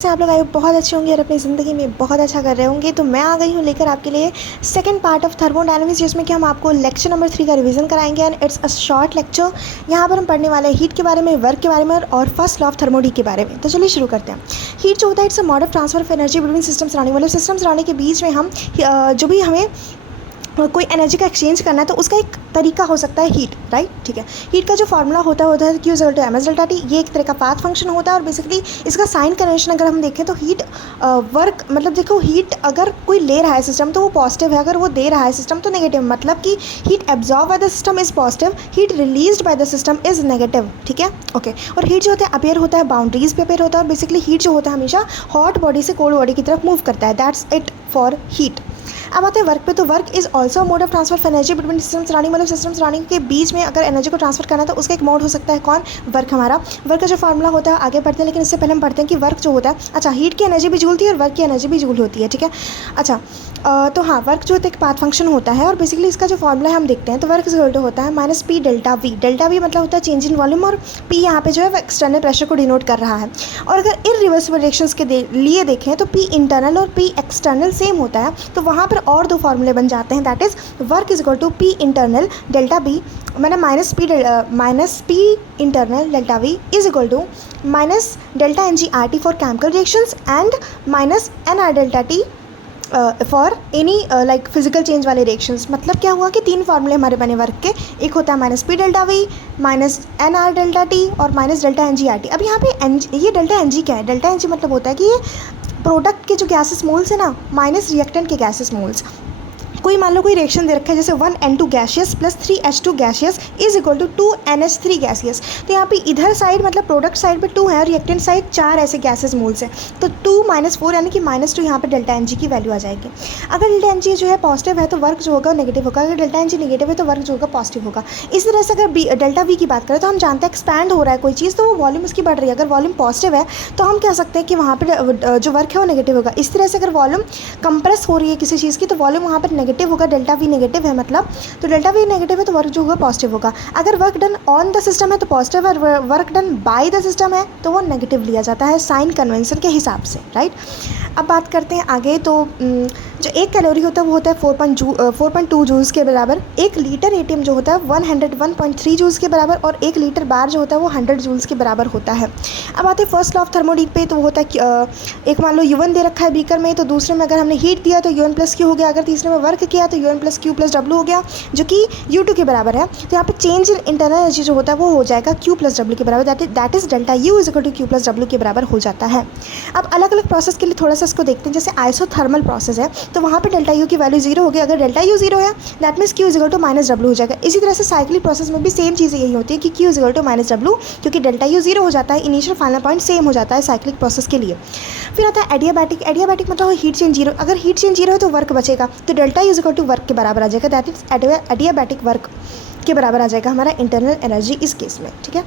से आप लोग आए बहुत अच्छे होंगे और अपनी ज़िंदगी में बहुत अच्छा कर रहे होंगे। तो मैं आ गई हूँ लेकर आपके लिए सेकंड पार्ट ऑफ थर्मोडायनामिक्स, जिसमें कि हम आपको लेक्चर नंबर 3 का रिवीजन कराएंगे। And it's a short lecture. यहाँ पर हम पढ़ने वाले हैं हीट के बारे में, वर्क के बारे में और फर्स्ट लॉ ऑफ थर्मोडी के बारे में। तो चलिए शुरू करते हैं। हीट जो होता है it's a mode of transfer of energy between system surrounding, मतलब सिस्टम सराउंडिंग के बीच में हम जो भी हमें कोई एनर्जी का एक्सचेंज करना है तो उसका एक तरीका हो सकता है हीट, राइट। ठीक है, हीट का जो फॉर्मूला होता है Q equal to M S delta T. ये एक तरह का पाथ फंक्शन होता है और बेसिकली इसका साइन कन्वेंशन अगर हम देखें तो हीट वर्क, मतलब देखो हीट अगर कोई ले रहा है सिस्टम तो वो पॉजिटिव है, अगर वो दे रहा है सिस्टम तो नेगेटिव। मतलब कि heat absorb by the system is positive, heat released by the system is negative. ठीक है, ओके। और हीट जो होता है अपेयर होता है बाउंड्रीज पे अपेयर होता है और बेसिकली हीट जो होता है हमेशा हॉट बॉडी से कोल्ड बॉडी की तरफ मूव करता है। That's it for heat. अब आते हैं वर्क पे। तो work is also mode of transfer of energy between system surrounding, मतलब सिस्टम सराउंडिंग के बीच में अगर एनर्जी को ट्रांसफर करना है तो उसका एक मोड हो सकता है कौन, वर्क हमारा। वर्क का जो फॉर्मूला होता है आगे बढ़ते हैं, लेकिन इससे पहले हम पढ़ते हैं कि वर्क जो होता है, अच्छा हीट की एनर्जी भी जूल थी और वर्क की एनर्जी भी जूल होती है। ठीक है, अच्छा तो हाँ, वर्क जो होता है एक पाथ फंक्शन होता है और बेसिकली इसका जो फॉर्मूला है हम देखते हैं। तो वर्क जो होता है minus p delta we. Delta we मतलब होता है चेंज इन वॉल्यूम और पी यहाँ पे जो है वो एक्सटर्नल प्रेशर को डिनोट कर रहा है। और अगर इरिवर्सिबल रिएक्शंस के लिए देखें तो पी इंटरनल और पी एक्सटर्नल सेम होता है, तो वहाँ पर और दो फॉर्मूले बन जाते हैं। That is work is equal to p internal delta v, मतलब minus p internal delta v is equal to minus delta n g r t for chemical reactions and minus n r delta t for any like physical change वाले reactions. मतलब क्या हुआ कि तीन फार्मूले हमारे बने वर्क के, एक होता है minus p delta v, minus n r delta t और minus delta n g r t. अब यहाँ पे ये डेल्टा एन जी क्या है? डेल्टा एन जी मतलब होता है कि ये प्रोडक्ट के जो गैसेस मोल्स है ना माइनस रिएक्टेंट के गैसेस मोल्स। कोई मान लो कोई रिएक्शन दे रखा है जैसे 1N2 gaseous plus 3H2 gaseous is equal to 2NH3 gaseous. तो यहाँ पे इधर साइड मतलब प्रोडक्ट साइड पे 2 है और रिएक्टेंट साइड 4 ऐसे गैसेस मोल्स हैं। तो 2 - 4 यानी कि -2 यहाँ पे डेल्टा एन जी की वैल्यू आ जाएगी। अगर डेल्टा एन जी जो है पॉजिटिव है तो वर्क जो होगा नेगेटिव होगा, अगर डेल्टा एन जी नेगेटिव है तो वर्क जो होगा पॉजिटिव होगा। इसी तरह से अगर डेल्टा वी की बात करें तो हम जानते हैं एक्सपैंड हो रहा है कोई चीज़ तो वो वॉल्यूम उसकी बढ़ रही है। अगर वॉल्यूम पॉजिटिव है तो हम कह सकते हैं कि वहाँ पर जो वर्क है वो नेगेटिव होगा। इस तरह से अगर वॉल्यूम कंप्रेस हो रही है किसी चीज़ की तो वॉल्यूम वहाँ पर नेगेटिव होगा, डेल्टा वी नेगेटिव है मतलब, तो डेल्टा वी नेगेटिव है तो वर्क जो होगा पॉजिटिव होगा। अगर work done on the system है तो पॉजिटिव है, और work done by the system है तो वो नेगेटिव लिया जाता है साइन कन्वेंशन के हिसाब से, राइट। अब बात करते हैं आगे। तो जो एक कैलोरी होता है वो होता है 4.2 जूल्स के बराबर। एक लीटर एटीएम जो होता है 101.3 जूल्स के बराबर और एक लीटर बार जो होता है वो 100 जूल्स के बराबर होता है। अब आते हैं फर्स्ट लॉ ऑफ थर्मोडायनामिक्स पे। तो वो होता है एक मान लो U1 दे रखा है बीकर में, तो दूसरे में अगर हमने हीट दिया तो UN + Q हो गया, अगर तीसरे में वर्क किया तो UN + Q + W हो गया जो कि U2 के बराबर है। तो यहाँ पे चेंज इन इंटरनल एनर्जी जो होता है वो हो जाएगा Q + W के बराबर। That is delta U is equal to Q + W के बराबर हो जाता है। अब अलग अलग प्रोसेस के लिए थोड़ा सा इसको देखते हैं। जैसे आइसोथर्मल प्रोसेस है तो वहाँ पे डेल्टा U की वैल्यू 0 होगी। अगर डेल्टा U 0 है that means Q is equal to -W हो जाएगा। इसी तरह से साइक्लिक प्रोसेस में भी सेम चीज़ें यही होती है कि Q is equal to -W, क्योंकि डेल्टा U 0 हो जाता है, इनिशियल फाइनल पॉइंट सेम हो जाता है साइक्लिक प्रोसेस के लिए। फिर आता है एडियाबैटिक। एडियाबैटिक मतलब हीट चेंज 0। अगर हीट चेंज 0 है तो वर्क बचेगा, तो delta U is equal to work के बराबर आ जाएगा। दैट इज एडियाबैटिक वर्क के बराबर आ जाएगा हमारा इंटरनल एनर्जी इस केस में। ठीक है,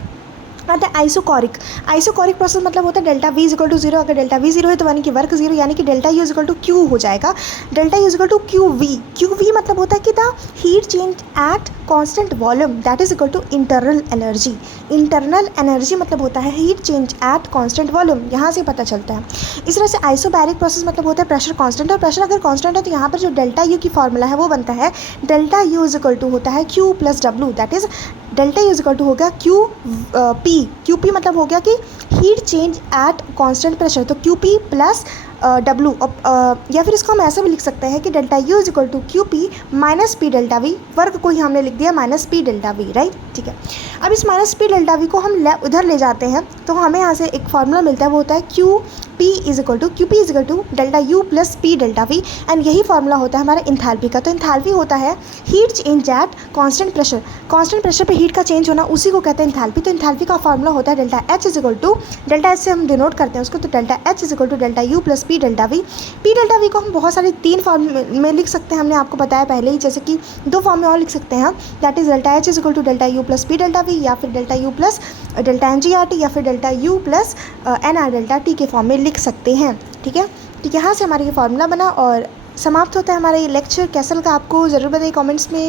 आता है आइसोकोरिक। आइसोकोरिक प्रोसेस मतलब होता है delta V is equal to 0। अगर डेल्टा V 0 है तो यानी कि वर्क 0, यानी कि delta U is equal to Q हो जाएगा। Delta U is equal to QV। QV मतलब होता है कि the heat change at constant volume that is equal to internal energy. Internal energy मतलब होता है heat change at constant volume, यहाँ से पता चलता है। इस तरह से आइसोबैरिक प्रोसेस मतलब होता है प्रेशर कांस्टेंट, और प्रेशर अगर कांस्टेंट है तो यहाँ पर जो डेल्टा U की फॉर्मूला है वो बनता है delta U is equal to होता है Q + W। That is delta U is equal to हो गया QP मतलब हो गया कि heat change at constant pressure, तो QP + W। या फिर इसको हम ऐसे भी लिख सकते हैं कि delta U is equal to QP - P delta V। Work को ही हमने लिख दिया -P डेल्टा V, राइट। ठीक है, अब इस -P डेल्टा V को हम उधर ले जाते हैं तो हमें यहाँ से एक फार्मूला मिलता है, वो होता है QP is equal to delta U + P delta V। And यही फार्मूला होता है हमारा इंथैल्पी का। तो इंथैल्पी होता है heat change at constant pressure. Constant pressure पे हीट का चेंज होना उसी को कहते हैं इंथैल्पी। तो इंथैल्पी का फार्मूला होता है delta H is equal to, delta H से हम डिनोट करते हैं उसको, तो delta H is equal to delta U + P delta V। P delta V को हम बहुत सारे 3 फॉर्म में लिख सकते हैं, हमने आपको बताया पहले ही, जैसे कि 2 फॉर्म में और लिख सकते हैं। That is delta H is equal to delta U + P delta V, या फिर डेल्टा U + डेल्टा NGRT, या फिर delta U + NR delta T के फॉर्म में लिख सकते हैं। ठीक है, तो यहाँ से हमारा ये फार्मूला बना और समाप्त होता है हमारा ये लेक्चर। कैसा लगा आपको ज़रूर बताइए कमेंट्स में।